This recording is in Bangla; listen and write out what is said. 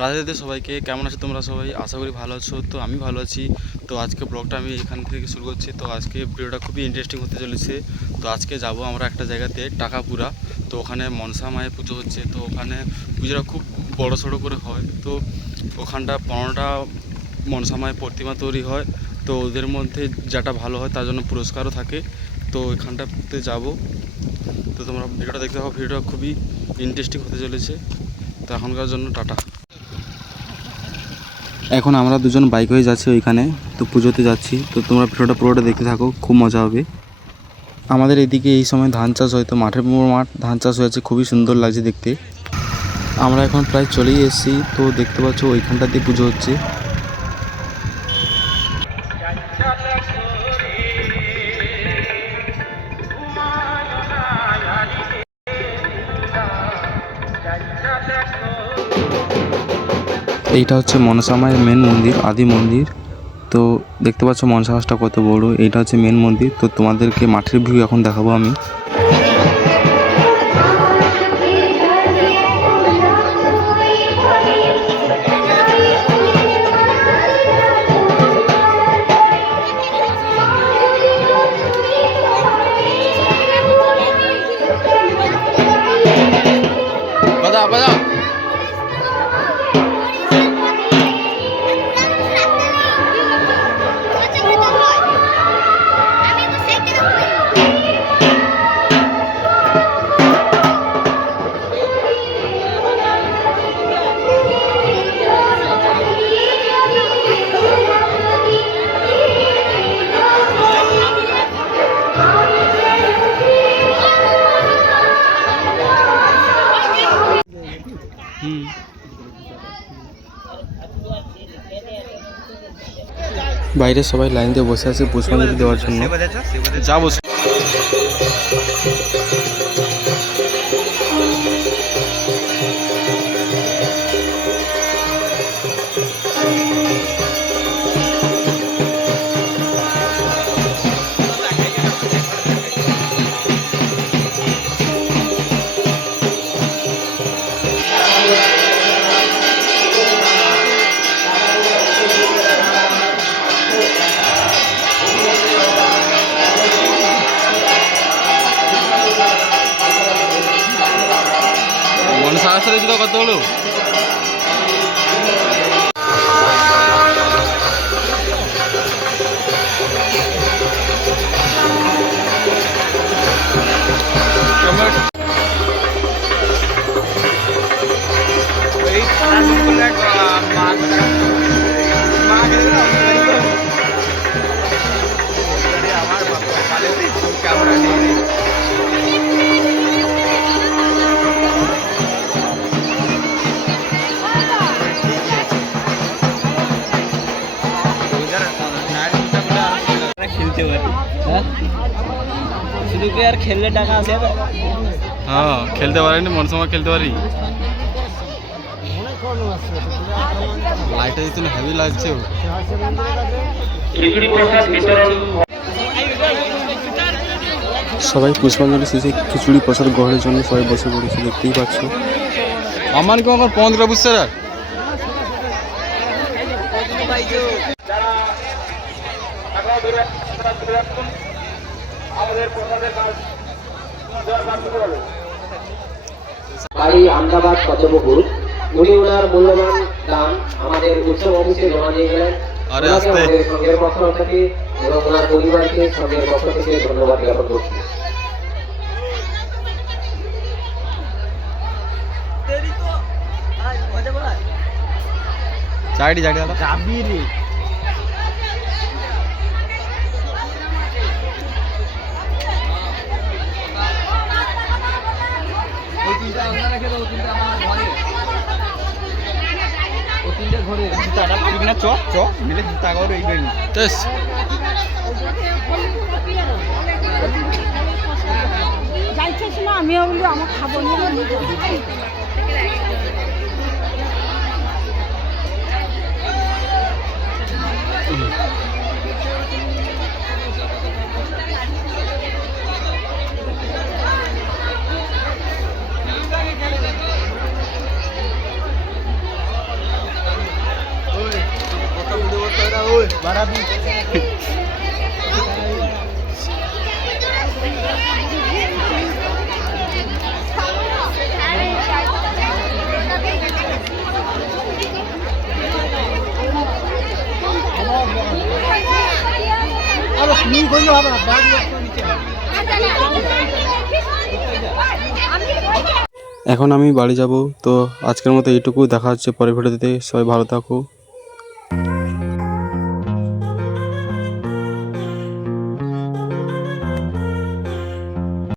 রাধে রাধে সবাইকে। কেমন আছো তোমরা সবাই? আশা করি ভালো আছো। তো আমি ভালো আছি। তো আজকে ব্লগটা আমি এখান থেকে শুরু করছি। তো আজকে ভিডিওটা খুবই ইন্টারেস্টিং হতে চলেছে। তো আজকে যাব আমরা একটা জায়গাতে টাকাপুরা। তো ওখানে মনসা মায়ের পুজো হচ্ছে। তো ওখানে পুজোটা খুব বড় সড়ো করে হয়। তো ওখানটা 15টা মনসা মায়ের প্রতিমা তৈরি হয়। তো ওদের মধ্যে যেটা ভালো হয় তার জন্য পুরস্কারও থাকে। তো ওইখানটাতে যাব। তো তোমরা ভিডিওটা দেখতে পাবো। ভিডিওটা খুবই ইন্টারেস্টিং হতে চলেছে। তো এখনকার জন্য টাটা। এখন আমরা দুজন বাইক হয়ে যাচ্ছি ওইখানে। তো পুজোতে যাচ্ছি। তো তোমরা ভিডিওটা পুরোটা দেখতে থাকো, খুব মজা হবে। আমাদের এদিকে এই সময় ধান চাষ হয়। তো মাঠের মাঠ ধান চাষ হয়েছে, খুবই সুন্দর লাগছে দেখতে। আমরা এখন প্রায় চলেই এসেছি। তো দেখতে পাচ্ছ ওইখানটাতে পুজো হচ্ছে। এইটা হচ্ছে মনসা মায়ের মেন মন্দির, আদি মন্দির। তো দেখতে পাচ্ছ মনসা গাছটা কত বড়। এইটা হচ্ছে মেন মন্দির। তো তোমাদেরকে মাঠের ভিউ এখন দেখাবো আমি। বাজাও বাজাও। বাইরে সবাই লাইন দিয়ে বসে আছে পুষ্পাঞ্জলি দেওয়ার জন্য। যাবো। মনসা আসলে ছিল কত হলো? শুধু কি আর খেললে টাকা আসে? হ্যাঁ, খেলতে পারিনি। মনসা মা খেলতে পারি। লাইটটা দিতে হেভি লাগছে। সবাই পুষ্পাঞ্জলি শেষে খিচুড়ি প্রসাদ গ্রহণের জন্য সবাই বসে পড়েছে, দেখতেই পাচ্ছ। আমার কি আমার 15 বুঝছে। বাড়ি আহমেদাবাদ কচবপুর। উনি ওনার মূল্যবান দান আমাদের উৎসব অফিসে জমা দিয়ে গেলেন। আমাদের সঙ্গের পক্ষ থেকে এবং ওনার পরিবারকে সঙ্গের পক্ষ থেকে ধন্যবাদ জ্ঞাপন করছি। চাইডি চাইডি যাবি রে। ওই তিনটা আমরা রেখে দাও, তিনটা আমার ঘরে। ও তিনটা ঘরে জুতাটা পাবি না। চ চ মিলে জুতা করে এই বেরি তেস। যাইছিস না? আমিও বলি আমার খাবো না। এখন আমি বাড়ি যাব। তো আজকের মতো এইটুকু, দেখা হচ্ছে পরের ভিডিওতে। সবাই ভালো থাকো।